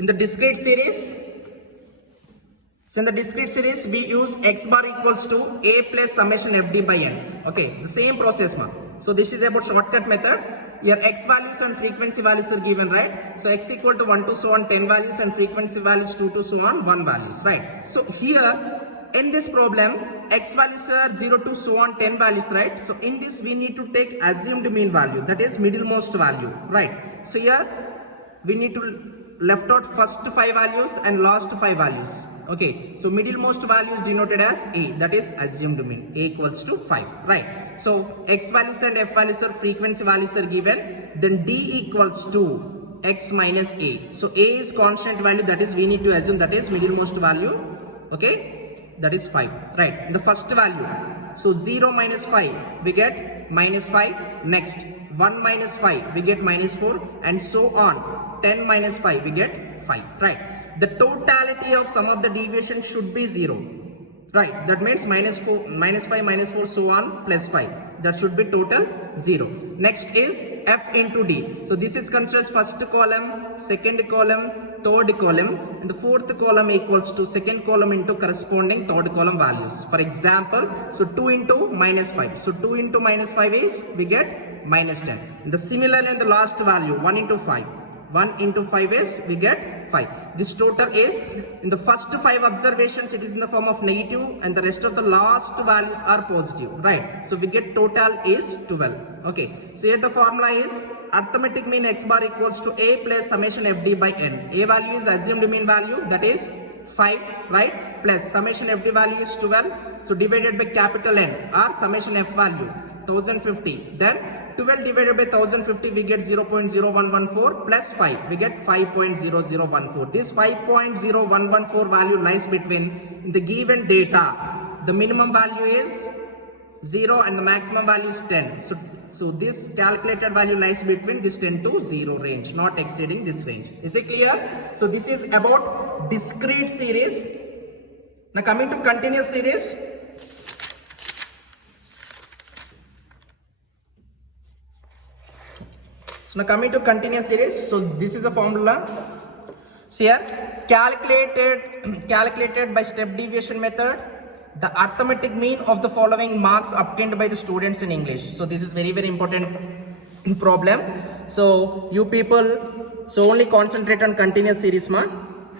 In the discrete series, we use x bar equals to a plus summation fd by n. Okay, the same process ma. So this is about shortcut method. Here x values and frequency values are given, right? So x equal to 1 to so on 10 values and frequency values 2 to so on 1 values, right? So here in this problem, x values are 0 to so on 10 values, right? So in this we need to take assumed mean value, that is middlemost value, right? So here we need to left out first 5 values and last 5 values. Okay, so middlemost value is denoted as a, that is assumed mean, a equals to 5, right? So x values and f values or frequency values are given, then d equals to x minus a. So a is constant value, that is we need to assume that is middlemost value, okay, that is 5, right? The first value, so 0 minus 5 we get minus 5, next 1 minus 5 we get minus 4, and so on 10 minus 5 we get 5, right? The totality of sum of the deviation should be 0, right? That means minus 4 minus 5 minus 4 so on plus 5, that should be total 0. Next is f into d. So this is considered as first column, second column, third column, and the fourth column equals to second column into corresponding third column values. For example, so 2 into minus 5, so 2 into minus 5 is we get minus 10. And the similarly in the last value 1 into 5, 1 into 5 is we get 5. This total is, in the first 5 observations it is in the form of negative and the rest of the last values are positive, right? So we get total is 12. Okay, so here the formula is arithmetic mean x bar equals to a plus summation fd by n. A value is assumed mean value, that is 5, right? Plus summation fd value is 12, so divided by capital N, or summation f value 1050, then 12 divided by 1050 we get 0.0114 plus 5 we get 5.0014. This 5.0114 value lies between the given data. The minimum value is 0 and the maximum value is 10. So this calculated value lies between this 10 to 0 range, not exceeding this range. Is it clear? So this is about discrete series. Now coming to continuous series. So now coming to continuous series, so this is a formula. So here calculated by step deviation method, the arithmetic mean of the following marks obtained by the students in English. So this is very important problem. So you people, so only concentrate on continuous series ma.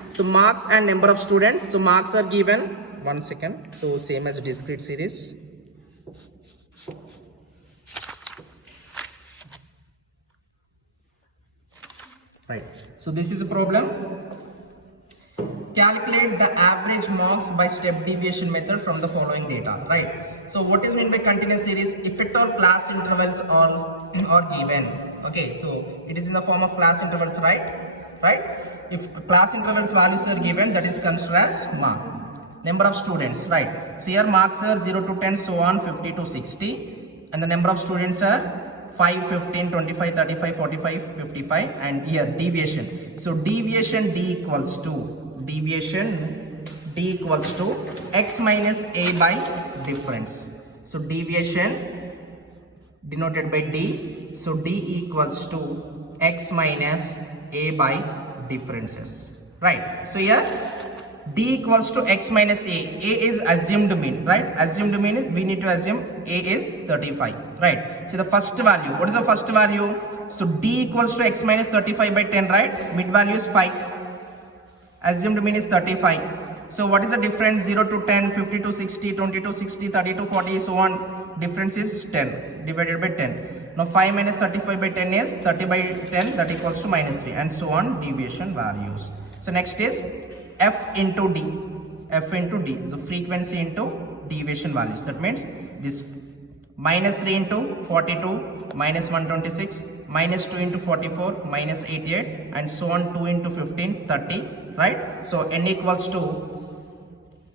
So marks and number of students. So marks are given, 1 second. So same as discrete series. Right. So this is a problem. Calculate the average marks by step deviation method from the following data. Right. So what is meant by continuous series? If at all class intervals are given. Okay. So it is in the form of class intervals, right? Right. If class intervals values are given, that is considered as mark. Number of students. Right. So here marks are 0 to 10, so on 50 to 60, and the number of students are 5, 15, 25, 35, 45, 55, and here deviation. So deviation d equals to x minus a by difference. So deviation denoted by d. So d equals to x minus a by differences. Right. So here d equals to x minus a. A is assumed mean, right? Assumed mean, we need to assume a is 35, right? So the first value, what is the first value? So d equals to x minus 35 by 10, right? Mid value is 5. Assumed mean is 35. So what is the difference? 0 to 10, 50 to 60, 20 to 60, 30 to 40, so on. Difference is 10 divided by 10. Now 5 minus 35 by 10 is 30 by 10, that equals to minus 3, and so on deviation values. So next is f into d. So frequency into deviation values. That means this minus 3 into 42, minus 126, minus 2 into 44, minus 88, and so on 2 into 15, 30, right? So n equals to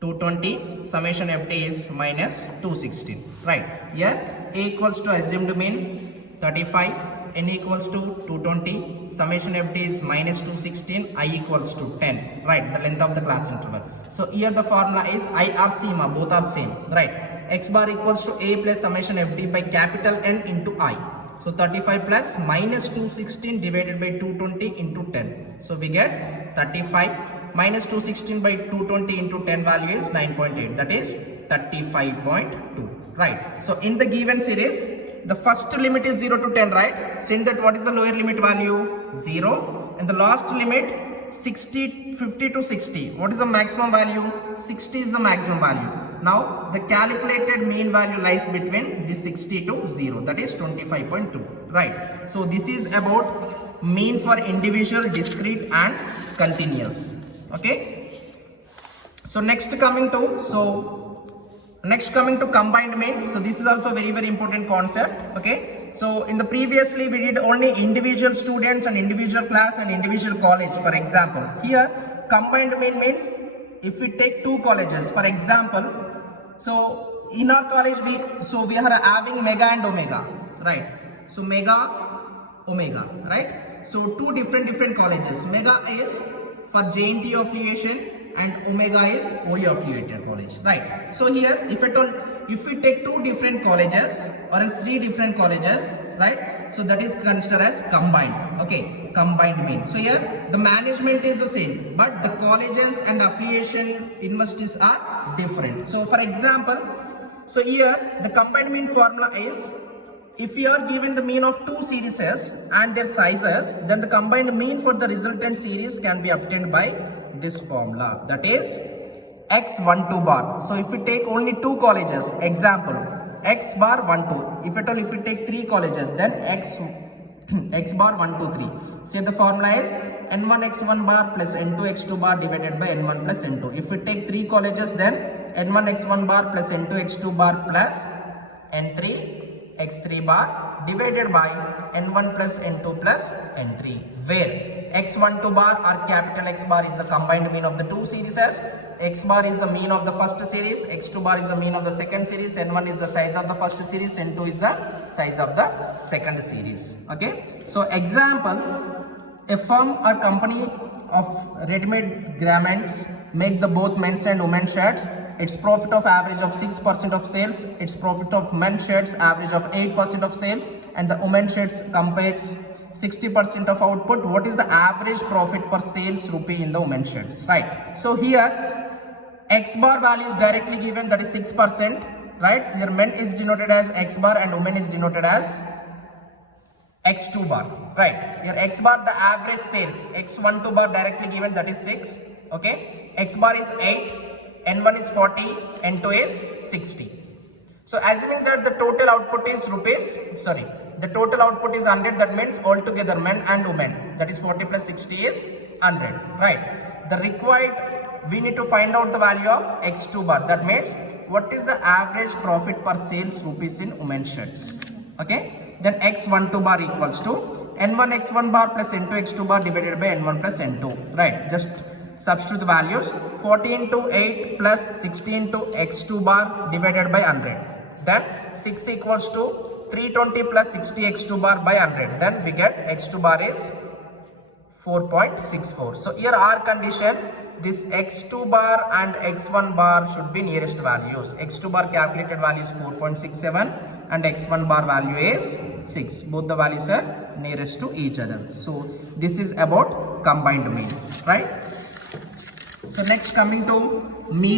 220, summation fd is minus 216, right? Here a equals to assumed mean 35, n equals to 220, summation fd is minus 216, I equals to 10, right? The length of the class interval. So here the formula is IRC, both are same, right? X bar equals to a plus summation fd by capital N into I. So 35 plus minus 216 divided by 220 into 10. So we get 35 minus 216 by 220 into 10 value is 9.8. That is 35.2. Right. So in the given series, the first limit is 0 to 10, right? Since that, what is the lower limit value? 0. And the last limit 50 to 60. What is the maximum value? 60 is the maximum value. Now the calculated mean value lies between the 60 to 0, that is 25.2. Right. So this is about mean for individual, discrete and continuous. Okay. So next coming to combined mean. So this is also very important concept. Okay. So in the previously we did only individual students and individual class and individual college. For example, here combined mean means if we take two colleges, for example, so in our college we are having mega and omega, right? So mega, omega, right? So two different colleges. Mega is for JNT affiliation and omega is OU affiliated college, right? So here if we take two different colleges or else three different colleges, right? So that is considered as combined. Okay, combined mean. So here the management is the same, but the colleges and affiliation universities are different. So for example, so here the combined mean formula is, if you are given the mean of two series and their sizes, then the combined mean for the resultant series can be obtained by this formula, that is x12 bar. So if we take only two colleges, example x bar 1 2, if we take three colleges, then x bar 1 2 3. So the formula is n1 x1 bar plus n2 x2 bar divided by n1 plus n2. If we take three colleges, then n1 x1 bar plus n2 x2 bar plus n3 x3 bar divided by n1 plus n2 plus n3, where x12 bar or capital X bar is the combined mean of the two series, x bar is the mean of the first series, x2 bar is the mean of the second series, n1 is the size of the first series, n2 is the size of the second series. Okay. So example, a firm or company of ready-made garments make the both men's and women's shirts. Its profit of average of 6% of sales, its profit of men's shirts average of 8% of sales, and the women's shirts compares 60% of output. What is the average profit per sales rupee in the women's shirts? Right. So here X bar value is directly given, that is 6%. Right. Here men is denoted as X bar and women is denoted as X2 bar. Right. Here X bar the average sales, X12 bar directly given, that is 6. Okay. X bar is 8. N1 is 40, N2 is 60. So assuming that the total output is the total output is 100, that means altogether men and women, that is 40 plus 60 is 100, right? The required, we need to find out the value of X2 bar. That means what is the average profit per sales rupees in women's shirts? Okay, then X12 bar equals to N1 X1 bar plus N2 X2 bar divided by N1 plus N2, right? Just substitute the values. 40 into 8 plus 60 into x2 bar divided by 100. Then 6 equals to 320 plus 60 x2 bar by 100. Then we get x2 bar is 4.64. So here our condition, this x2 bar and x1 bar should be nearest values. x2 bar calculated value is 4.67 and x1 bar value is 6. Both the values are nearest to each other. So this is about combined mean, right? So next coming to mean.